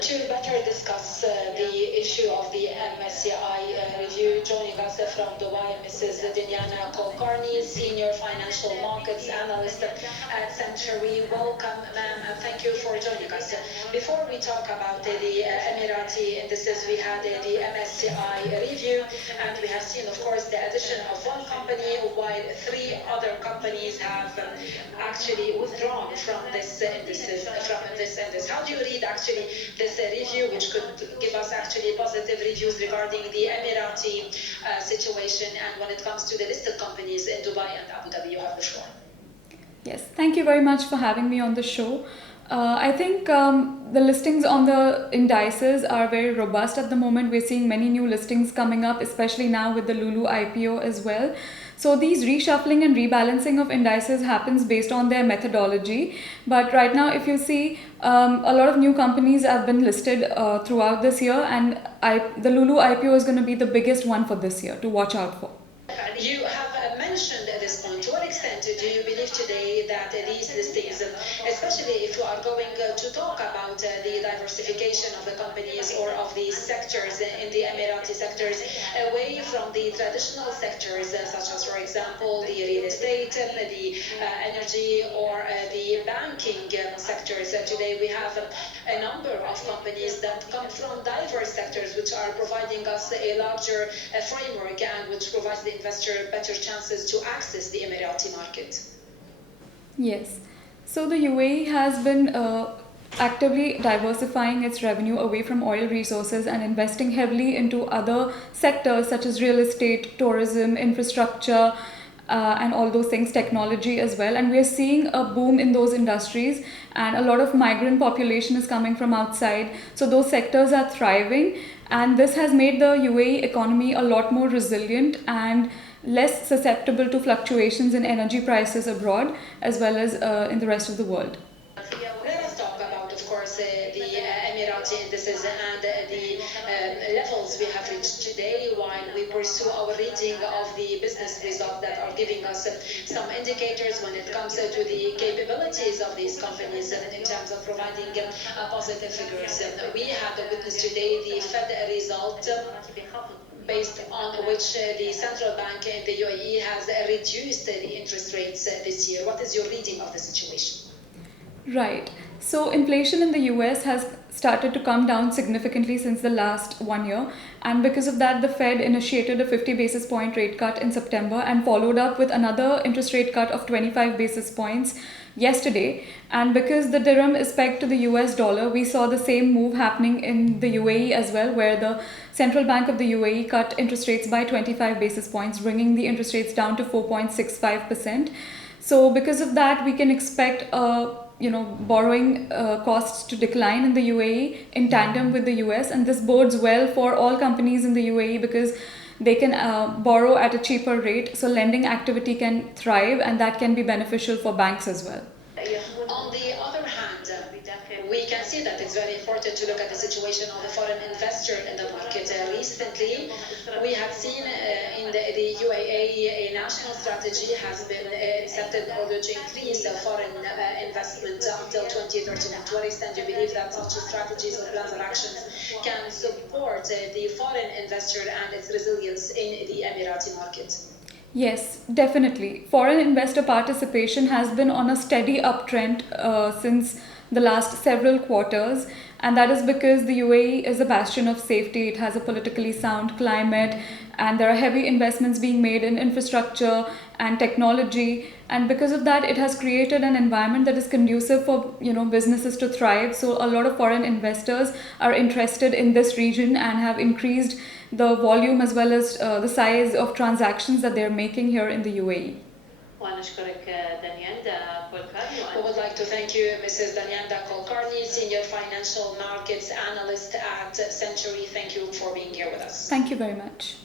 To better discuss the issue of the MSCI review, joining us from Dubai, Mrs. Dnyanada Kulkarni, Senior Financial Markets Analyst at Century. Welcome, ma'am, and thank you for joining us. Before we talk about the Emirati indices, we had the MSCI review, and we have seen, of course, the addition of one company, while three other companies have actually withdrawn from this indices. How do you read actually this review, which could give us actually positive reviews regarding the Emirati situation, and when it comes to the listed companies in Dubai and Abu Dhabi? You have the floor. Yes, thank you very much for having me on the show. I think the listings on the indices are very robust at the moment. We're seeing many new listings coming up, especially now with the Lulu IPO as well. So these reshuffling and rebalancing of indices happens based on their methodology. But right now, if you see, a lot of new companies have been listed throughout this year, and the Lulu IPO is going to be the biggest one for this year to watch out for. You have mentioned at this point, to what extent do you believe today that these listings, especially if you are going to talk about the diversification of the companies or of the sectors in the Emirati sectors, away from the traditional sectors, such as, for example, the real estate, the energy, or the banking sectors? Today we have a number of companies that come from diverse sectors, which are providing us a larger framework and which provides the investor better chances to access the Emirati market. Yes. So the UAE has been actively diversifying its revenue away from oil resources and investing heavily into other sectors such as real estate, tourism, infrastructure, and all those things, technology as well. And we are seeing a boom in those industries, and a lot of migrant population is coming from outside. So those sectors are thriving, and this has made the UAE economy a lot more resilient and less susceptible to fluctuations in energy prices abroad as well as in the rest of the world. Let us talk about, of course, the Emirati indices and the levels we have reached today, while we pursue our reading of the business results that are giving us some indicators when it comes to the capabilities of these companies in terms of providing positive figures. We have witnessed today the Fed result, based on which the central bank in the UAE has reduced the interest rates this year. What is your reading of the situation? Right. So inflation in the US has started to come down significantly since the last 1 year, and because of that the Fed initiated a 50 basis point rate cut in September and followed up with another interest rate cut of 25 basis points yesterday. And because the dirham is pegged to the US dollar, we saw the same move happening in the UAE as well, where the Central Bank of the UAE cut interest rates by 25 basis points, bringing the interest rates down to 4.65%. So because of that, we can expect borrowing costs to decline in the UAE in tandem with the US, and this bodes well for all companies in the UAE because they can borrow at a cheaper rate, so lending activity can thrive, and that can be beneficial for banks as well. On the other hand, we can see that it's very important to look at the situation of the foreign investor in the market. Recently, we have seen in the UAE a national strategy has been accepted in order to increase foreign investment until 2031. To what extent do you believe that such strategies or plans or actions can support the foreign investor and its resilience in the Emirati market? Yes, definitely. Foreign investor participation has been on a steady uptrend since the last several quarters, and that is because the UAE is a bastion of safety. It has a politically sound climate, and there are heavy investments being made in infrastructure and technology, and because of that it has created an environment that is conducive for businesses to thrive. So a lot of foreign investors are interested in this region and have increased the volume as well as the size of transactions that they're making here in the UAE. We would like to thank you, Mrs. Dnyanada Kulkarni, Senior Financial Markets Analyst at Century. Thank you for being here with us. Thank you very much.